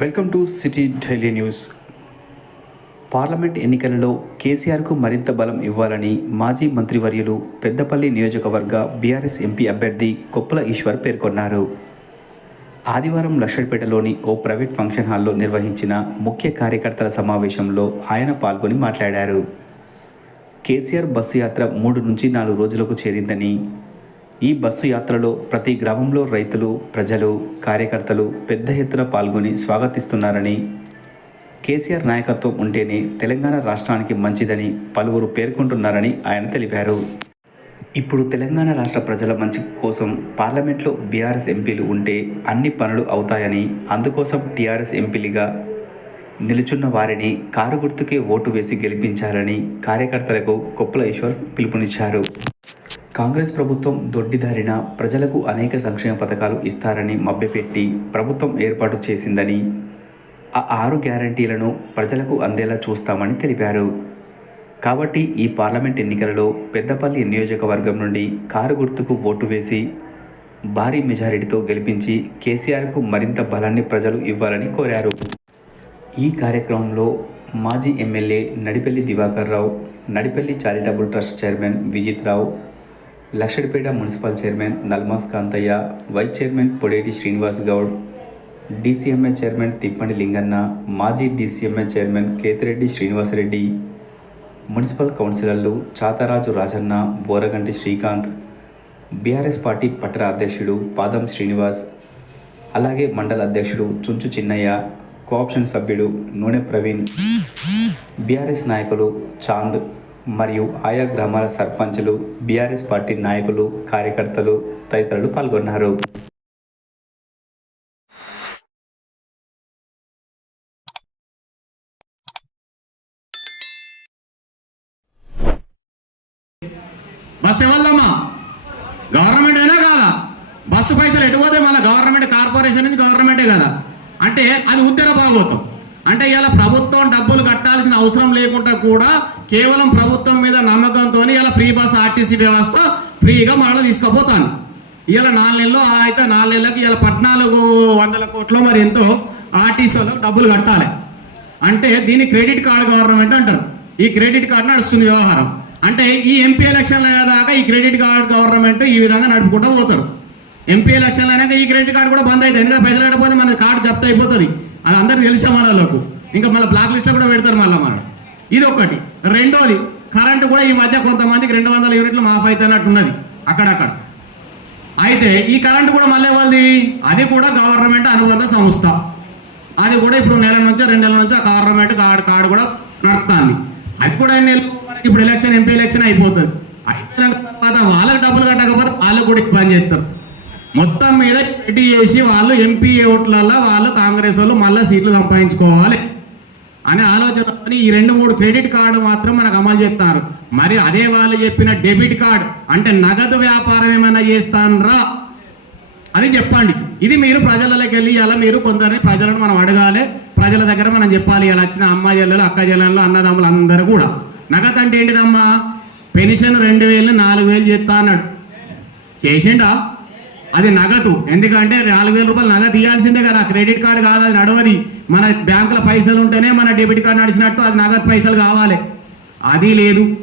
Welcome to city daily news. Parliament ఎన్నికలలో కేసీఆర్కు మరింత బలం ఇవ్వాలని మాజీ మంత్రివర్యులు పెద్దపల్లి నియోజకవర్గ బీఆర్ఎస్ ఎంపీ అభ్యర్థి కొప్పుల ఈశ్వర్ పేర్కొన్నారు. ఆదివారం లక్షడ్పేటలోని ఓ ప్రైవేట్ ఫంక్షన్ హాల్లో నిర్వహించిన ముఖ్య కార్యకర్తల సమావేశంలో ఆయన పాల్గొని మాట్లాడారు. కేసీఆర్ బస్సు యాత్ర మూడు నుంచి నాలుగు రోజులకు చేరిందని ఈ బస్సు యాత్రలో ప్రతి గ్రామంలో రైతులు ప్రజలు కార్యకర్తలు పెద్ద ఎత్తున పాల్గొని స్వాగతిస్తున్నారని కేసీఆర్ నాయకత్వం ఉంటేనే తెలంగాణ రాష్ట్రానికి మంచిదని పలువురు పేర్కొంటున్నారని ఆయన తెలిపారు. ఇప్పుడు తెలంగాణ రాష్ట్ర ప్రజల మంచి కోసం పార్లమెంట్లో బీఆర్ఎస్ ఎంపీలు ఉంటే అన్ని పనులు అవుతాయని అందుకోసం టీఆర్ఎస్ ఎంపీలుగా నిలుచున్న వారిని కారు గుర్తుకే ఓటు వేసి గెలిపించాలని కార్యకర్తలకు కొప్పుల ఈశ్వర్ పిలుపునిచ్చారు. కాంగ్రెస్ ప్రభుత్వం దొడ్డిదారిన ప్రజలకు అనేక సంక్షేమ పథకాలు ఇస్తారని మభ్యపెట్టి ప్రభుత్వం ఏర్పాటు చేసిందని ఆ ఆరు గ్యారంటీలను ప్రజలకు అందేలా చూస్తామని తెలిపారు. కాబట్టి ఈ పార్లమెంట్ ఎన్నికలలో పెద్దపల్లి నియోజకవర్గం నుండి కారు గుర్తుకు ఓటు వేసి భారీ మెజారిటీతో గెలిపించి కేసీఆర్కు మరింత బలాన్ని ప్రజలు ఇవ్వాలని కోరారు. ఈ కార్యక్రమంలో మాజీ MLA Nadipalli Divakar Rao Nadipalli charitable trust chairman Vijith Rao Luxettipet municipal chairman Nalmas Kantaiah vice chairman Podeti Srinivas Goud DCMA chairman తిప్పండి లింగన్న మాజీ DCMA chairman Kethireddy Srinivasareddy municipal కౌన్సిలర్లు చాతరాజు రాజన్న బోరగంటి శ్రీకాంత్ బీఆర్ఎస్ పార్టీ పట్టణ అధ్యక్షుడు పాదం శ్రీనివాస్ అలాగే మండల అధ్యక్షుడు చుంచు చిన్నయ్య కోఆప్షన్ సభ్యుడు నూనె ప్రవీణ్ బీఆర్ఎస్ నాయకులు చాంద్. మరియు ఆయా గ్రామాల సర్పంచులు బీఆర్ఎస్ పార్టీ నాయకులు కార్యకర్తలు తదితరులు పాల్గొన్నారు. బస్సు ఎవరిదమ్మా? గవర్నమెంట్ అయినా కాదా? బస్సు పైసలు ఎటు పోతే మళ్ళీ గవర్నమెంట్ కార్పొరేషన్ నుంచి గవర్నమెంటే కదా? అంటే అది ఉత్తర భాగవతం అంటే ఇలా ప్రభుత్వం డబ్బులు కట్టాల్సిన అవసరం లేకుండా కూడా కేవలం ప్రభుత్వం మీద నమ్మకంతో ఇలా ఫ్రీ బస్ ఆర్టీసీ వ్యవస్థ ఫ్రీగా మళ్ళీ తీసుకుపోతాను. ఇలా నాలుగు నెలలు అయితే నాలుగు నెలలకి ఇలా పద్నాలుగు వందల కోట్లు మరి ఎంతో ఆర్టీసీలో డబ్బులు కట్టాలి. అంటే దీన్ని క్రెడిట్ కార్డు గవర్నమెంట్ అంటారు. ఈ క్రెడిట్ కార్డు నడుస్తుంది వ్యవహారం. అంటే ఈ ఎంపీ ఎలక్షన్ల దాకా ఈ క్రెడిట్ కార్డు గవర్నమెంట్ ఈ విధంగా నడుపుకుంటూ పోతారు. ఎంపీ ఎలక్షన్లు అయినాక ఈ క్రెడిట్ కార్డు కూడా బంద్ అవుతుంది ఎందుకంటే పైసలు కట్టకపోతే మన కార్డు జప్త అయిపోతుంది. అది అందరికి తెలిసే మనలోకు ఇంకా మళ్ళీ బ్లాక్ లిస్ట్లో కూడా పెడతారు మళ్ళీ మన ఇది ఒకటి రెండోది కరెంటు కూడా ఈ మధ్య కొంతమందికి రెండు వందల యూనిట్లు మాఫ్ అవుతున్నట్టున్నది అక్కడక్కడ. అయితే ఈ కరెంటు కూడా మళ్ళీ వాళ్ళది అది కూడా గవర్నమెంట్ అనుబంధ సంస్థ. అది కూడా ఇప్పుడు నెల నుంచి రెండు నెలల నుంచి ఆ గవర్నమెంట్ కార్డు కార్డు కూడా నడుపుతుంది. అది కూడా ఇప్పుడు ఎలక్షన్ ఎంపీ ఎలక్షన్ అయిపోతుంది. అయిపోయిన తర్వాత వాళ్ళకి డబ్బులు కట్టకపోతే వాళ్ళకు కూడా ఇబ్బంది చేస్తారు. మొత్తం మీద పెట్టి చేసి వాళ్ళు ఎంపీ ఓట్లలో వాళ్ళు కాంగ్రెస్ వాళ్ళు మళ్ళీ సీట్లు సంపాదించుకోవాలి అనే ఆలోచన ఈ రెండు మూడు క్రెడిట్ కార్డు మాత్రం మనకు అమలు చేస్తారు. మరి అదే వాళ్ళు చెప్పిన డెబిట్ కార్డ్ అంటే నగదు వ్యాపారం ఏమైనా చేస్తానరా? అది చెప్పండి. ఇది మీరు ప్రజలలోకి వెళ్ళి ఇలా మీరు కొందరిని ప్రజలను మనం అడగాలి. ప్రజల దగ్గర మనం చెప్పాలి. ఇలా వచ్చిన అమ్మ చెల్లెలు అక్క చెల్లెలు అన్నదమ్ములు అందరూ కూడా. నగదు అంటే ఏంటిదమ్మా? పెన్షన్ రెండు వేలు నాలుగు వేలు చేస్తా అన్నాడు. చేసిండా? అది నగదు. ఎందుకంటే నాలుగు వేల రూపాయలు నగదు ఇవ్వాల్సిందే కదా. క్రెడిట్ కార్డు కాదు అది నడవది. మన బ్యాంకుల పైసలు ఉంటేనే మన డెబిట్ కార్డు నడిచినట్టు అది నగదు పైసలు కావాలి. అది లేదు.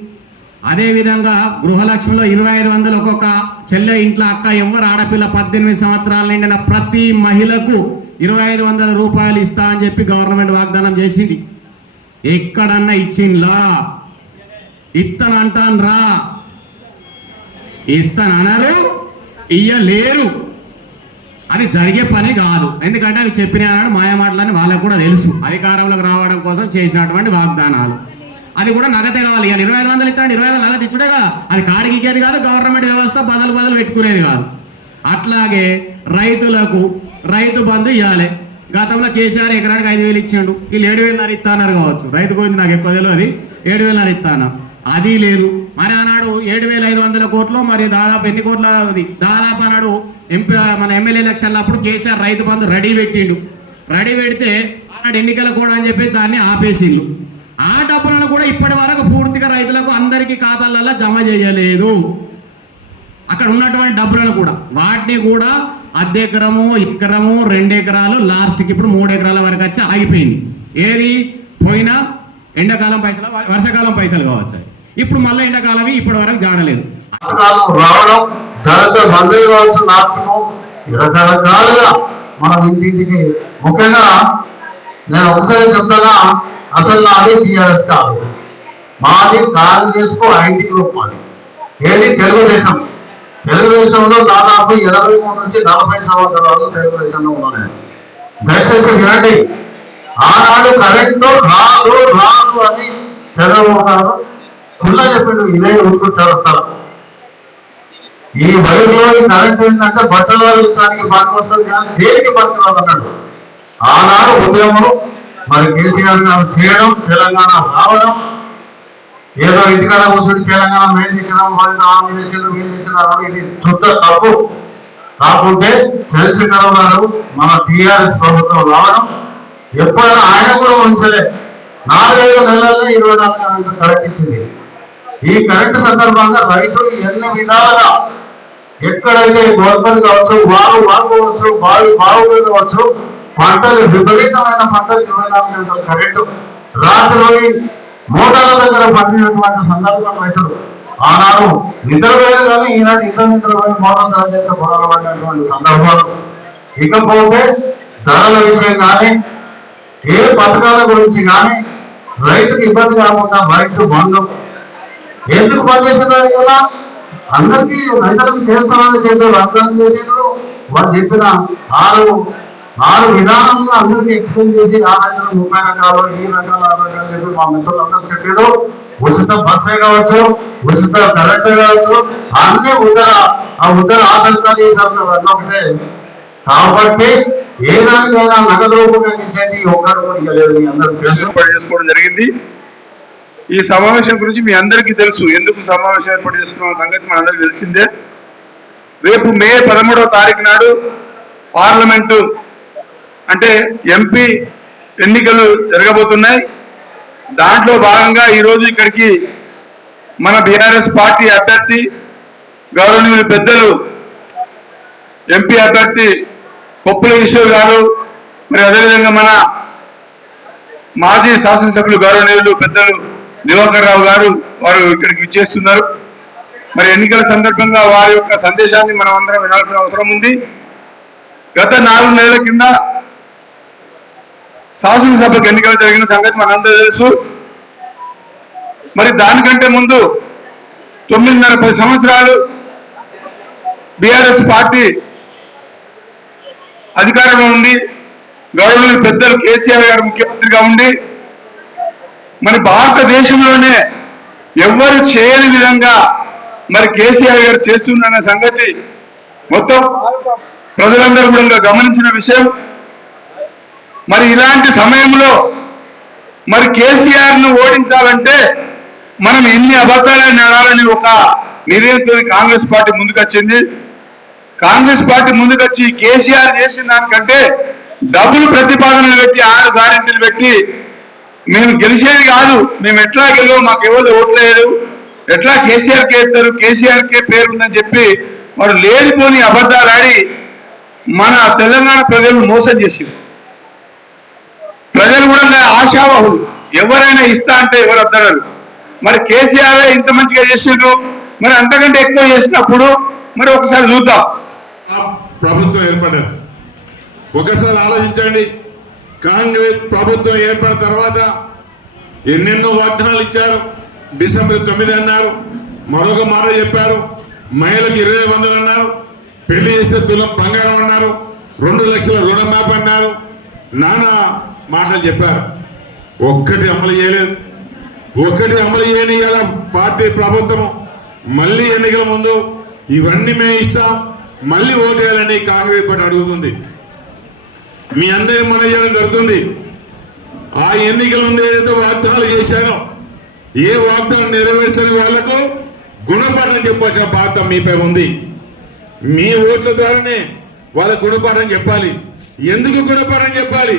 అదేవిధంగా గృహలక్ష్మిలో ఇరవై ఐదు వందలు ఒక్కొక్క చెల్లె ఇంట్లో అక్క ఎవరు ఆడపిల్ల పద్దెనిమిది సంవత్సరాల నిండిన ప్రతి మహిళకు ఇరవై ఐదు వందల రూపాయలు ఇస్తా అని చెప్పి గవర్నమెంట్ వాగ్దానం చేసింది. ఎక్కడన్నా ఇచ్చిండ్లా? అంటాను రా ఇస్తానన్నారు? ఇయ్యలేరు. అది జరిగే పని కాదు. ఎందుకంటే అవి చెప్పిన మాయమాటలని వాళ్ళకు కూడా తెలుసు. అధికారంలోకి రావడం కోసం చేసినటువంటి వాగ్దానాలు. అది కూడా నగదే కావాలి ఇవాళ ఇరవై ఐదు వందలు ఇస్తాడు. ఇరవై ఐదు నగదు ఇచ్చుడే కదా. అది కాడికి ఇచ్చేది కాదు. గవర్నమెంట్ వ్యవస్థ బదులు బదులు పెట్టుకునేది కాదు. అట్లాగే రైతులకు రైతు బంధు ఇవ్వాలి గతంలో కేసీఆర్ ఎకరానికి ఐదు వేలు ఇచ్చిండు. వీళ్ళు ఏడు వేలున్నర ఇస్తాన్నారు కావచ్చు. రైతు గురించి నాకు ఎక్కువ తెలియదు. ఏడు వేలున్నర ఇస్తాను అది లేదు. మరి ఆనాడు ఏడు వేల ఐదు వందల కోట్లు మరి దాదాపు ఎన్ని కోట్ల అది? దాదాపు ఆనాడు ఎంపీ మన ఎమ్మెల్యే ఎలక్షన్లో అప్పుడు కేసీఆర్ రైతు బంధు రెడీ పెట్టిండు. రెడీ పెడితే ఆనాడు ఎన్నికల కూడా అని చెప్పి దాన్ని ఆపేసిండు. ఆ డబ్బులను కూడా ఇప్పటి వరకు పూర్తిగా రైతులకు అందరికీ ఖాతాలలో జమ చేయలేదు. అక్కడ ఉన్నటువంటి డబ్బులను కూడా వాటిని కూడా అద్దెకరము ఎకరము ఎకరము రెండు ఎకరాలు లాస్ట్కి ఇప్పుడు మూడు ఎకరాల వరకు వచ్చి ఆగిపోయింది. ఏది? పోయినా ఎండాకాలం పైసలు వర్షాకాలం పైసలు కావచ్చు. ఇప్పుడు మళ్ళీ ఎండాకాలమే ఇప్పటి వరకు జాడలేదు. రావడం దళిత బంధు కావచ్చు నాశనము రకరకాలుగా మనం ఇంటింటికి. ముఖ్యంగా నేను ఒకసారి చెప్తానా అసలు నాది టీఆర్ఎస్ కాదు. మాది కాంగ్రెస్ చేసుకో ఐటీ గ్రూప్ మాది. ఏది తెలుగుదేశం. తెలుగుదేశంలో దాదాపు ఇరవై మూడు నుంచి నలభై సంవత్సరాలు తెలుగుదేశంలో ఉన్నాను దయచేసి వినండి. ఆనాడు కరెంటు రాదు రాదు అని చంద్రబాబు గారు కుళ్ళ చెప్పిండు ఇదే ఊరుకు చేస్తారు ఈ వైర్లో ఈ కరెంట్ ఏంటంటే బట్టలు అడుగుతానికి పనికి వస్తుంది కానీ దేనికి పనికి అన్నాడు ఆనాడు ఉద్యమం మరి కేసీఆర్ గారు చేయడం తెలంగాణ రావడం ఏదో ఇంటికాడ కూర్చొని తెలంగాణ మేలు ఇచ్చడం వాళ్ళు ఆమె ఇచ్చిన వీళ్ళు ఇది శుద్ధ తప్పు. కాకుంటే చంద్రశేఖరరావు గారు మన టీఆర్ఎస్ ప్రభుత్వం రావడం ఎప్పుడైనా ఆయన కూడా ఉంచలే నాలుగైదు నెలల్లో ఇరవై నాలుగు కరెక్ట్ ఇచ్చింది. ఈ కరెంట్ సందర్భంగా రైతులు ఎన్ని విధాలుగా ఎక్కడైతే గోల్పల్లి కావచ్చు వారు కావచ్చు బావి బావులు కావచ్చు పంటలు విపరీతమైన పంటలు ఇరవై నాలుగు గంటల కరెంటు రాత్రి మోటార్ల దగ్గర పట్టినటువంటి సందర్భం రైతులు. ఆనాడు నిద్రపోయారు కానీ ఈనాడు ఇంట్లో నిద్రపోయి మోటార్ సాధ్యత అయితే సందర్భాలు. ఇకపోతే ధరల విషయం కానీ ఏ పథకాల గురించి కానీ రైతుకు ఇబ్బంది కాకుండా రైతు బంధు. ఎందుకు పనిచేస్తున్నారు కదా అందరికీ రైతులకు చేస్తామని చెప్పారు అర్థం చేసారు వాళ్ళు చెప్పిన ఆరు ఆరు విధానంలో అందరికీ ఎక్స్ప్లెయిన్ చేసి ఆ రైతులు ముప్పై రకాలు ఈ రకాలు ఆ రకాలు చెప్పి మా మిత్రులు అందరూ చెప్పారు. ఉచిత బస్సే కావచ్చు ఉచిత కరెక్ట్ కావచ్చు అన్ని ఉత్తర ఆ ఉత్తర ఆసక్తి ఒకటే. కాబట్టి ఏ దానికైనా నగదు రూపంగా ఇచ్చేది ఒకరు కూడా ఇవ్వలేదు అందరూ అందరికి తెలుసు. చేసుకోవడం జరిగింది. ఈ సమావేశం గురించి మీ అందరికీ తెలుసు. ఎందుకు సమావేశం ఏర్పాటు చేసుకున్న సంగతి మనందరికీ తెలిసిందే. రేపు మే పదమూడవ తారీఖు నాడు పార్లమెంటు అంటే ఎంపీ ఎన్నికలు జరగబోతున్నాయి. దాంట్లో భాగంగా ఈరోజు ఇక్కడికి మన బీఆర్ఎస్ పార్టీ అభ్యర్థి గౌరవనీయులు పెద్దలు ఎంపీ అభ్యర్థి కొప్పుల ఈశ్వర్ గారు మరి అదేవిధంగా మన మాజీ శాసనసభ్యులు గౌరవనీయులు పెద్దలు దివాకర్ రావు గారు వారు ఇక్కడికి విచ్చేస్తున్నారు మరి ఎన్నికల సందర్భంగా వారి యొక్క సందేశాన్ని మనం అందరం వినాల్సిన అవసరం ఉంది. గత నాలుగు నెలల కింద శాసనసభకు ఎన్నికలు జరిగిన సంగతి మనందరూ తెలుసు. మరి దానికంటే ముందు తొమ్మిదిన్నర పది సంవత్సరాలు బీఆర్ఎస్ పార్టీ అధికారంలో ఉంది గౌరవనీయులు పెద్దలు కేసీఆర్ గారు ముఖ్యమంత్రిగా ఉండి మరి భారతదేశంలోనే ఎవ్వరు చేయని విధంగా మరి కేసీఆర్ గారు చేస్తుందనే సంగతి మొత్తం ప్రజలందరూ కూడా గమనించిన విషయం. మరి ఇలాంటి సమయంలో మరి కేసీఆర్ను ఓడించాలంటే మనం ఎన్ని అబద్ధాలని నడాలని ఒక నిర్ణయంతో కాంగ్రెస్ పార్టీ ముందుకొచ్చింది. కాంగ్రెస్ పార్టీ ముందుకొచ్చి కేసీఆర్ చేసిన దానికంటే డబ్బులు ప్రతిపాదనలు పెట్టి ఆరు గ్యారెంటీలు పెట్టి మేము గెలిచేది కాదు. మేము ఎట్లా గెలవు మాకు ఎవరు ఓట్లేదు ఎట్లా కేసీఆర్ కేస్తారు కేసీఆర్ కే పేరు ఉందని చెప్పి వాడు లేనిపోని అబద్ధాలు ఆడి మన తెలంగాణ ప్రజలను మోసం చేసింది ప్రజలు కూడా ఆశావాహులు. ఎవరైనా ఇస్తా అంటే ఎవరు వద్దరు మరి కేసీఆర్ ఇంత మంచిగా చేసిండ్రు మరి అంతకంటే ఎక్కువ చేసినప్పుడు మరి ఒకసారి చూద్దాం. ప్రభుత్వం ఏర్పడారు ఒకసారి ఆలోచించండి. కాంగ్రెస్ ప్రభుత్వం ఏర్పడిన తర్వాత ఎన్నెన్నో వాగ్దానాలు ఇచ్చారు. డిసెంబర్ తొమ్మిది అన్నారు. మరొక మాట చెప్పారు. మహిళలకు ఇరవై వందలు అన్నారు. పెళ్ళి చేస్తే తులం బంగారం అన్నారు. రెండు లక్షల రుణమాఫీ అన్నారు. నానా మాటలు చెప్పారు. ఒక్కటి అమలు చేయలేదు. ఒక్కటి అమలు చేయని కదా పార్టీ ప్రభుత్వం మళ్ళీ ఎన్నికల ముందు ఇవన్నీ మేము ఇస్తాం. మళ్ళీ ఓటేయాలని కాంగ్రెస్ పార్టీ అడుగుతుంది. మీ అందరి మన చేయడం జరుగుతుంది. ఆ ఎన్నికల ముందు ఏదైతే వాగ్దానాలు చేశారో ఏ వాగ్దానం నెరవేర్చని వాళ్ళకు గుణపాఠం చెప్పాల్సిన బాధ్యత మీపై ఉంది. మీ ఓట్ల ద్వారానే వాళ్ళ గుణపాఠం చెప్పాలి. ఎందుకు గుణపాఠం చెప్పాలి?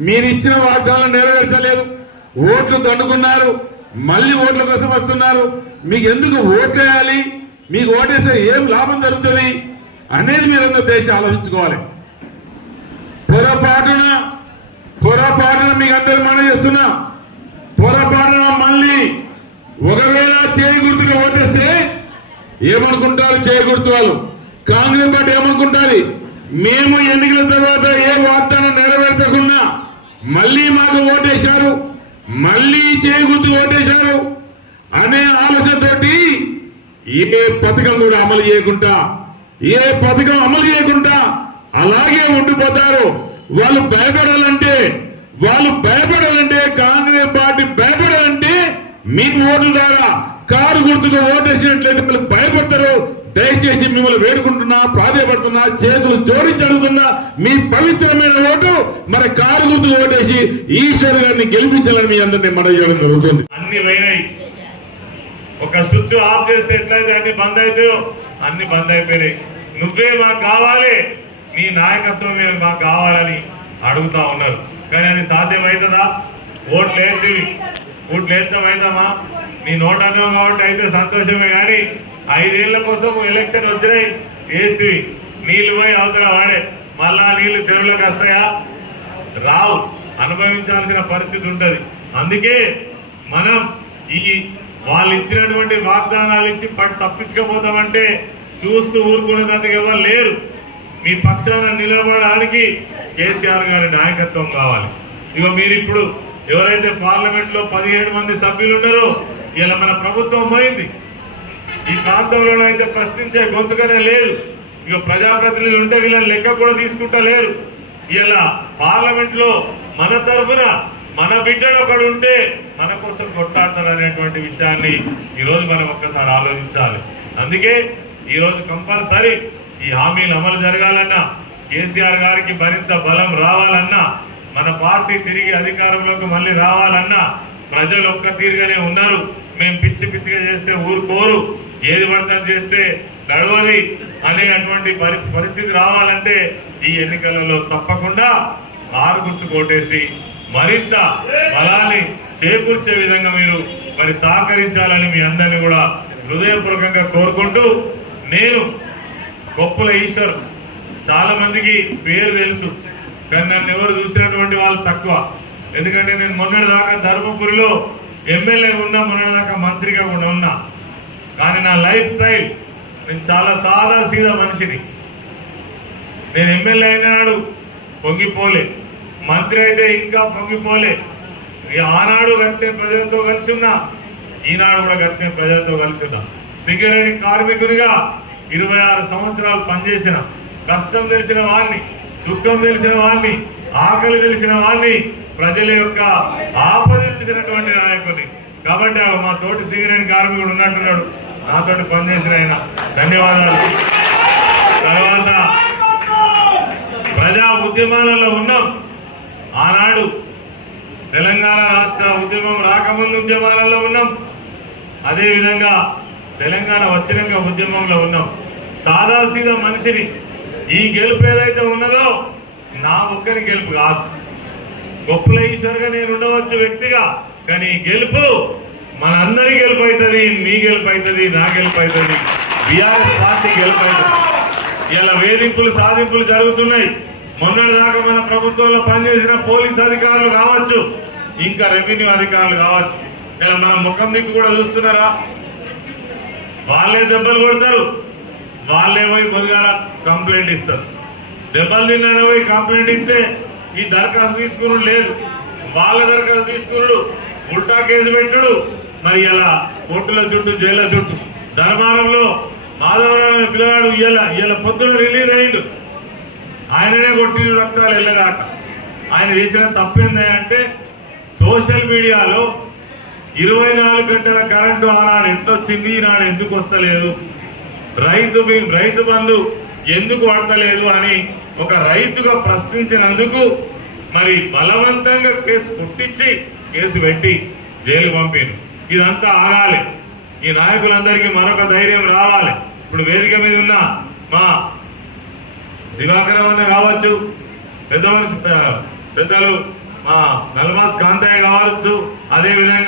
మీరు ఇచ్చిన వాగ్దానాలు నెరవేర్చలేదు. ఓట్లు దండుకున్నారు. మళ్ళీ ఓట్ల కోసం వస్తున్నారు. మీకు ఎందుకు ఓట్లేయాలి మీకు ఓటేస్తే ఏం లాభం జరుగుతుంది? అనేది మీరందరూ దేశం ఆలోచించుకోవాలి. పొరపాటున పొరపాటున మీకు అందరు మనం చేస్తున్నా. పొరపాటున మళ్ళీ ఒకవేళ చేయి ఓటేస్తే ఏమనుకుంటారు చేయి గుర్తు వాళ్ళు? కాంగ్రెస్ పార్టీ ఏమనుకుంటుంది? మేము ఎన్నికల తర్వాత ఏ వాగ్దానం నెరవేర్చకుండా మళ్ళీ మాకు ఓటేశారు మళ్ళీ చేయి గుర్తు ఓటేశారు అనే ఆలోచనతోటి ఏ పథకం కూడా అమలు చేయకుండా ఏ పథకం అమలు చేయకుండా అలాగే ఉండిపోతారు. వాళ్ళు భయపడాలంటే వాళ్ళు భయపడాలంటే కాంగ్రెస్ పార్టీ భయపడాలంటే మీకు ఓట్ల ద్వారా కారు గుర్తుకు ఓటేసినట్లయితే వాళ్ళు భయపడతారు. దయచేసి మిమ్మల్ని వేడుకుంటున్నా ప్రాధాయపడుతున్నా చేతులు జోడించి అడుగుతున్నా మీ పవిత్రమైన ఓటు మరి కారు గుర్తుకు ఓటేసి ఈశ్వర్ గారిని గెలిపించాలని మీ అందరినీ మనవి చేయడం జరుగుతుంది అన్ని పోయినాయి. ఒక స్విచ్ ఆఫ్ చేస్తే ఎట్లయితే అన్ని బంద్ అవుతాయో అన్ని బంద్ అయిపోయినాయి. నువ్వే మాకు కావాలి. మీ నాయకత్వమే మాకు కావాలని అడుగుతా ఉన్నారు. కానీ అది సాధ్యమవుతుందా ఓట్లు ఏంటి ఓట్లు వేస్తాం అవుతామా నీ నోట్ అన్నావు కాబట్టి అయితే సంతోషమే కానీ ఐదేళ్ళ కోసం ఎలక్షన్ వచ్చినాయి. వేస్తేవి నీళ్ళు పోయి అవతల వాడే. మళ్ళా నీళ్ళు చెరువులకు వస్తాయా? రావు. అనుభవించాల్సిన పరిస్థితి ఉంటుంది. అందుకే మనం ఈ వాళ్ళు ఇచ్చినటువంటి వాగ్దానాలు ఇచ్చి పట్టు తప్పించకపోతామంటే చూస్తూ ఊరుకునేందుకు ఎవరు లేరు. మీ పక్షాన నిలబడడానికి కేసీఆర్ గారి నాయకత్వం కావాలి. ఇక మీరు ఇప్పుడు ఎవరైతే పార్లమెంట్లో పదిహేడు మంది సభ్యులు ఉన్నారో ఇలా మన ప్రభుత్వం పోయింది. ఈ ప్రాంతంలో అయితే ప్రశ్నించే గొంతుకనే లేదు ఇక ప్రజాప్రతినిధులు ఉంటే వీళ్ళని లెక్క కూడా తీసుకుంటా లేరు. ఇలా పార్లమెంట్లో మన తరఫున మన బిడ్డడు ఒకడు ఉంటే మన కోసం కొట్లాడతాడు అనేటువంటి విషయాన్ని ఈరోజు మనం ఒక్కసారి ఆలోచించాలి. అందుకే ఈరోజు కంపల్సరీ ఈ హామీలు అమలు జరగాలన్నా కేసీఆర్ గారికి మరింత బలం రావాలన్నా మన పార్టీ తిరిగి అధికారంలోకి మళ్ళీ రావాలన్నా ప్రజలు ఒక్క తీరుగానే ఉన్నారు. మేము పిచ్చి పిచ్చిగా చేస్తే ఊరుకోరు. ఏది పడతా చేస్తే నడవది అనేటువంటి పరి పరిస్థితి రావాలంటే ఈ ఎన్నికలలో తప్పకుండా ఆరు గుర్తు కొట్టేసి మరింత బలాన్ని చేకూర్చే విధంగా మీరు మరి సహకరించాలని మీ అందరినీ కూడా హృదయపూర్వకంగా కోరుకుంటూ నేను గొప్పల ఈశ్వర్. చాలా మందికి పేరు తెలుసు కానీ నన్ను ఎవరు చూసినటువంటి వాళ్ళు తక్కువ. ఎందుకంటే నేను మొన్నటి దాకా ధర్మపురిలో ఎమ్మెల్యే ఉన్నా మొన్నటి దాకా మంత్రిగా కూడా ఉన్నా. కానీ నా లైఫ్ స్టైల్ నేను చాలా సాదా సీదా మనిషిని. నేను ఎమ్మెల్యే అయినాడు పొంగిపోలే. మంత్రి అయితే ఇంకా పొంగిపోలే. ఆనాడు కట్టిన ప్రజలతో కలిసి ఉన్నా ఈనాడు కూడా కట్టిన ప్రజలతో కలిసి ఉన్నా. సింగరేణి కార్మికునిగా ఇరవై ఆరు సంవత్సరాలు పనిచేసిన కష్టం తెలిసిన వారిని దుఃఖం తెలిసిన వారిని ఆకలి తెలిసిన వారిని ప్రజల యొక్క ఆపద తెలిసినటువంటి నాయకుడిని. కాబట్టి మా తోటి సింగరేణి కార్మికుడు ఉన్నట్టున్నాడు. నాతో పనిచేసిన ఆయన. ధన్యవాదాలు. తర్వాత ప్రజా ఉద్యమాలలో ఉన్నాం. ఆనాడు తెలంగాణ రాష్ట్ర ఉద్యమం రాకముందు ఉద్యమాలలో ఉన్నాం. అదేవిధంగా తెలంగాణ వచ్చినాక ఉద్యమంలో ఉన్నాం. సాదాసీదా మనిషిని ఈ గెలుపు ఏదైతే ఉన్నదో నా ఒక్కని గెలుపు కాదు. గొప్పల ఈశ్వర్గా నేను ఉండవచ్చు వ్యక్తిగా కానీ గెలుపు మన అందరి గెలుపు అవుతుంది మీ గెలుపు అవుతుంది నా గెలుపు అవుతుంది బీఆర్ఎస్ పార్టీ గెలుపు అవుతుంది ఇలా వేధింపులు సాధింపులు జరుగుతున్నాయి. మొన్నటి దాకా మన ప్రభుత్వంలో పనిచేసిన పోలీస్ అధికారులు కావచ్చు ఇంకా రెవెన్యూ అధికారులు కావచ్చు. ఇలా మన ముఖం దిక్కు కూడా చూస్తున్నారా? వాళ్ళే దెబ్బలు కొడతారు. వాళ్ళే పోయి పొద్దుగాల కంప్లైంట్ ఇస్తారు. దెబ్బలు తిన్నాడు పోయి కంప్లైంట్ ఇస్తే ఈ దరఖాస్తు తీసుకున్నాడు లేదు. వాళ్ళ దరఖాస్తు తీసుకున్నాడు. ఉల్టా కేసు పెట్టుడు. మరి ఇలా కోర్టుల చుట్టూ జైళ్ళ చుట్టూ. ధర్మారంలో మాధవరావు పిల్లవాడు పిల్లగాడు ఇయ్యాల ఇయ్యాల పొద్దున రిలీజ్ అయ్యిండు ఆయననే కొట్టిన రక్తాలు వెళ్ళగాట ఆయన చేసిన తప్పేందంటే సోషల్ మీడియాలో ఇరవై నాలుగు గంటల కరెంటు ఆనాడు ఎంత వచ్చింది ఈనాడు ఎందుకు వస్తలేదు? రైతు రైతు బంధు ఎందుకు పడతలేదు అని ఒక రైతుగా ప్రశ్నించినందుకు మరి బలవంతంగా కేసు కొట్టించి కేసు పెట్టి జైలు పంపారు. ఇదంతా ఆగాలి. ఈ నాయకులందరికీ మరొక ధైర్యం రావాలి. ఇప్పుడు వేదిక మీద ఉన్న మా దివాకరం అన్న కావచ్చు పెద్ద పెద్దలు మా నల్మాస్ కాంతయ్య కావచ్చు అదే విధంగా